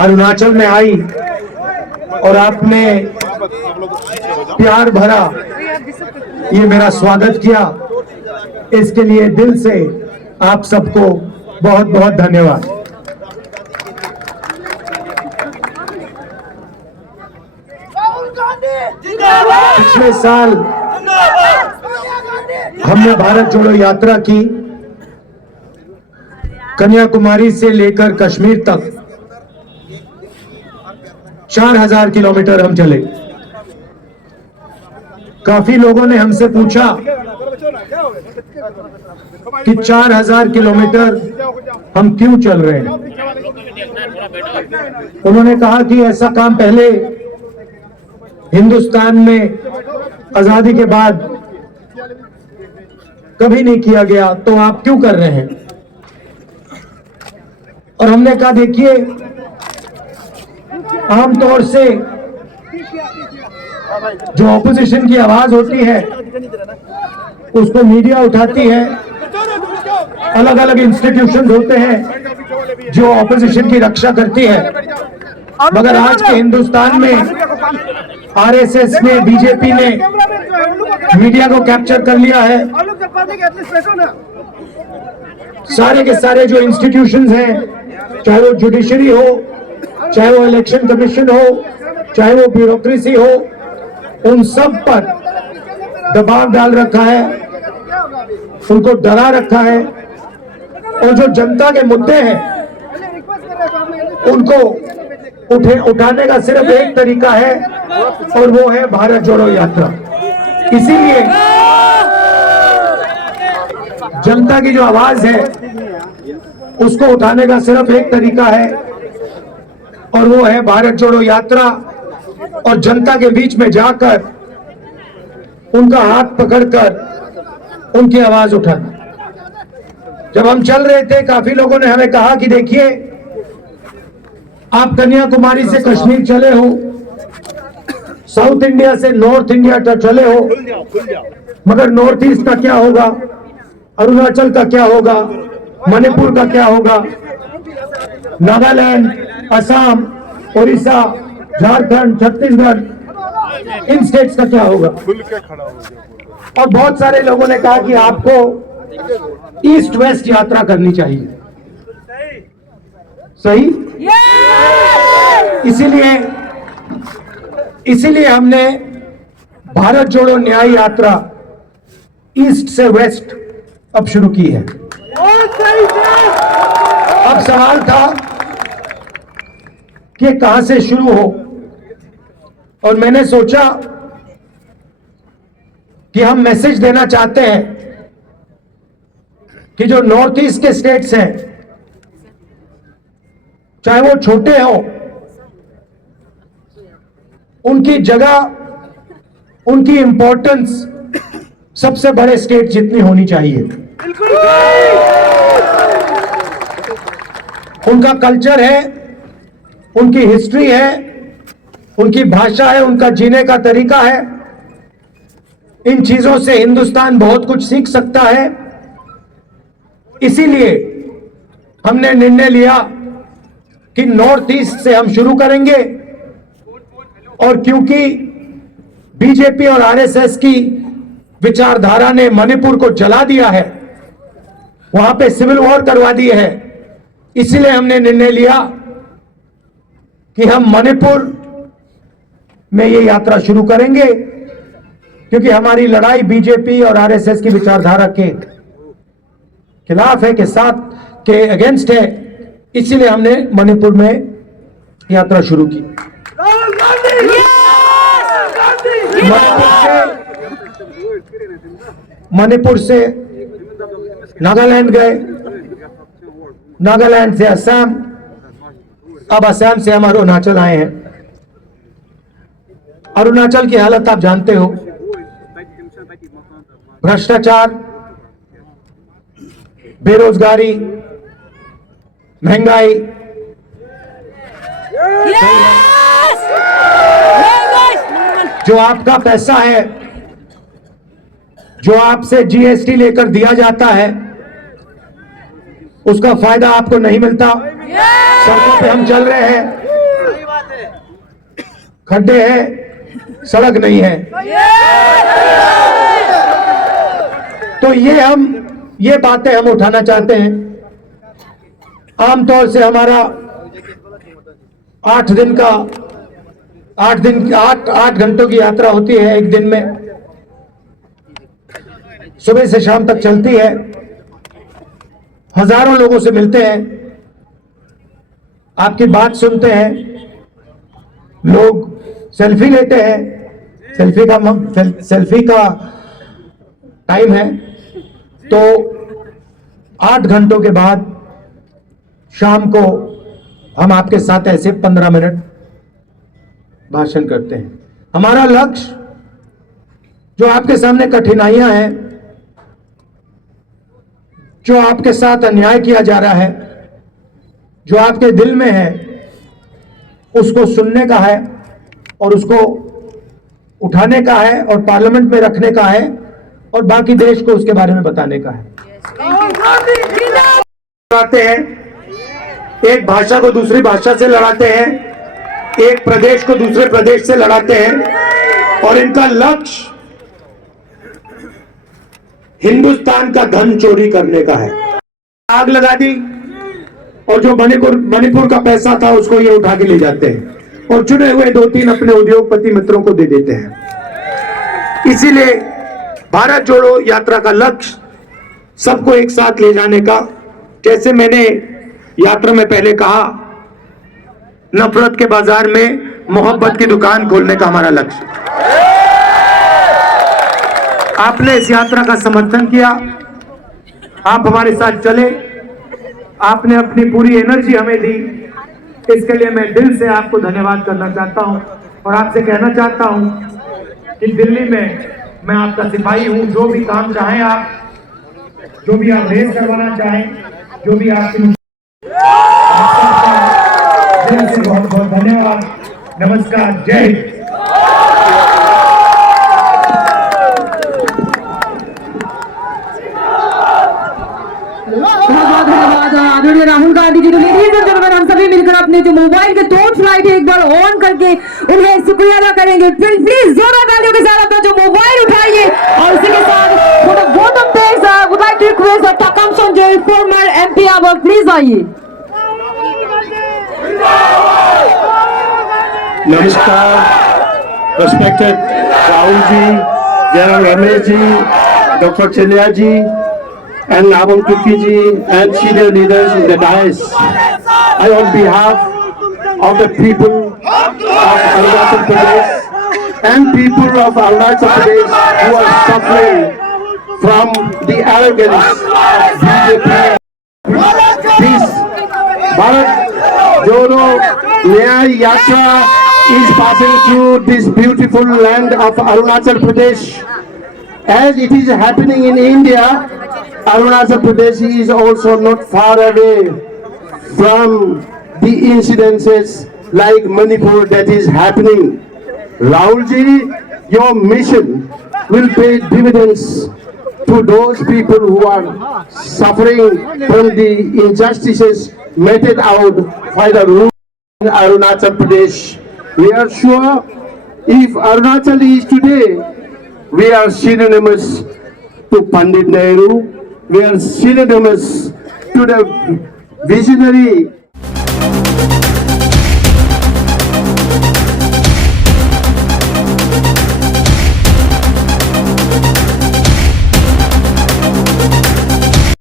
अरुणाचल में आई और आपने प्यार भरा ये मेरा स्वागत किया, इसके लिए दिल से आप सबको बहुत बहुत धन्यवाद। पिछले साल हमने भारत जोड़ो यात्रा की, कन्याकुमारी से लेकर कश्मीर तक 4000 किलोमीटर हम चले। काफी लोगों ने हमसे पूछा कि 4000 किलोमीटर हम क्यों चल रहे हैं। उन्होंने कहा कि ऐसा काम पहले हिंदुस्तान में आजादी के बाद कभी नहीं किया गया, तो आप क्यों कर रहे हैं। और हमने कहा देखिए, आमतौर से जो ऑपोजिशन की आवाज होती है उसको मीडिया उठाती है, अलग अलग इंस्टीट्यूशन होते हैं जो ऑपोजिशन की रक्षा करती है, मगर आज के हिंदुस्तान में आरएसएस ने, बीजेपी ने मीडिया को कैप्चर कर लिया है। सारे के सारे जो इंस्टीट्यूशंस हैं, चाहे वो जुडिशरी हो, चाहे वो इलेक्शन कमीशन हो, चाहे वो ब्यूरोक्रेसी हो, उन सब पर दबाव डाल रखा है, उनको डरा रखा है। और जो जनता के मुद्दे हैं उनको उठाने का सिर्फ एक तरीका है और वो है भारत जोड़ो यात्रा। इसीलिए जनता की जो आवाज है उसको उठाने का सिर्फ एक तरीका है और वो है भारत जोड़ो यात्रा, और जनता के बीच में जाकर उनका हाथ पकड़कर उनकी आवाज उठाना। जब हम चल रहे थे, काफी लोगों ने हमें कहा कि देखिए, आप कन्याकुमारी से कश्मीर चले हो, साउथ इंडिया से नॉर्थ इंडिया तक चले हो, मगर नॉर्थ ईस्ट का क्या होगा, अरुणाचल का क्या होगा, मणिपुर का क्या होगा, नागालैंड, असम, उड़ीसा, झारखंड, छत्तीसगढ़, इन स्टेट्स का क्या होगा। और बहुत सारे लोगों ने कहा कि आपको ईस्ट वेस्ट यात्रा करनी चाहिए। सही? इसीलिए हमने भारत जोड़ो न्याय यात्रा ईस्ट से वेस्ट अब शुरू की है। अब सवाल था कि कहां से शुरू हो, और मैंने सोचा कि हम मैसेज देना चाहते हैं कि जो नॉर्थ ईस्ट के स्टेट्स हैं, चाहे वो छोटे हो, उनकी जगह, उनकी इंपॉर्टेंस सबसे बड़े स्टेट जितनी होनी चाहिए। उनका कल्चर है, उनकी हिस्ट्री है, उनकी भाषा है, उनका जीने का तरीका है। इन चीजों से हिंदुस्तान बहुत कुछ सीख सकता है। इसीलिए हमने निर्णय लिया कि नॉर्थ ईस्ट से हम शुरू करेंगे, और क्योंकि बीजेपी और आरएसएस की विचारधारा ने मणिपुर को जला दिया है, वहां पे सिविल वॉर करवा दी है, इसलिए हमने निर्णय लिया कि हम मणिपुर में ये यात्रा शुरू करेंगे, क्योंकि हमारी लड़ाई बीजेपी और आरएसएस की विचारधारा के खिलाफ है, के साथ, के अगेंस्ट है। इसीलिए हमने मणिपुर में यात्रा शुरू की। मणिपुर से नागालैंड गए, नागालैंड से असम, अब असम से हम अरुणाचल आए हैं। अरुणाचल की हालत आप जानते हो, भ्रष्टाचार, बेरोजगारी, महंगाई, जो आपका पैसा है, जो आपसे जीएसटी लेकर दिया जाता है, उसका फायदा आपको नहीं मिलता। सड़कों पे हम चल रहे हैं, खड्डे हैं, सड़क नहीं है। तो ये बातें हम उठाना चाहते हैं। आमतौर से हमारा 8 घंटों की यात्रा होती है एक दिन में, सुबह से शाम तक चलती है। हजारों लोगों से मिलते हैं, आपकी बात सुनते हैं, लोग सेल्फी लेते हैं। सेल्फी का टाइम है। तो 8 घंटों के बाद शाम को हम आपके साथ ऐसे 15 मिनट भाषण करते हैं। हमारा लक्ष्य, जो आपके सामने कठिनाइयां हैं, जो आपके साथ अन्याय किया जा रहा है, जो आपके दिल में है, उसको सुनने का है और उसको उठाने का है और पार्लियामेंट में रखने का है और बाकी देश को उसके बारे में बताने का है। लड़ाते हैं, एक भाषा को दूसरी भाषा से लड़ाते हैं, एक प्रदेश को दूसरे प्रदेश से लड़ाते हैं और इनका लक्ष्य हिंदुस्तान का धन चोरी करने का है। आग लगा दी और जो मणिपुर का पैसा था उसको ये उठा के ले जाते हैं और चुने हुए 2-3 अपने उद्योगपति मित्रों को दे देते हैं। इसीलिए भारत जोड़ो यात्रा का लक्ष्य सबको एक साथ ले जाने का, जैसे मैंने यात्रा में पहले कहा, नफरत के बाजार में मोहब्बत की दुकान खोलने का हमारा लक्ष्य। आपने इस यात्रा का समर्थन किया, आप हमारे साथ चले, आपने अपनी पूरी एनर्जी हमें दी, इसके लिए मैं दिल से आपको धन्यवाद करना चाहता हूं और आपसे कहना चाहता हूं कि दिल्ली में मैं आपका सिपाही हूं। जो भी काम चाहें आप, जो भी आप रेस करवाना चाहें, जो भी आपकी दिल से बहुत बहुत धन्यवाद। नमस्कार, जय हिंद। आदरणीय Rahul Gandhi ji, ladies and gentleman, हम सभी मिलकर अपने जो मोबाइल के टॉर्च लाइट है एक बार ऑन करके उन्हें शुक्रिया अदा करेंगे। प्लीज जोरदार तालियों के साथ अपना जो मोबाइल उठाइए और इसी के साथ Gautam Dev sir would like to request टकम संजय फॉर्मर एमपी अब प्लीज आइए। नमस्कार, respected Rahul ji, general Ramesh ji, doctor Chaliya ji, and Nabam Turki ji and senior leaders in the dais. I, on behalf of the people of Arunachal Pradesh and people of Arunachal Pradesh who are suffering from the arrogance of BJP, this Bharat Jodo Nyay Yatra is passing through this beautiful land of Arunachal Pradesh. As it is happening in India, Arunachal Pradesh is also not far away from the incidences like Manipur that is happening. Rahul ji, your mission will pay dividends to those people who are suffering from the injustices meted out by the rule in Arunachal Pradesh. We are sure if Arunachal is today, we are synonymous to Pandit Nehru. We are synonymous to the visionary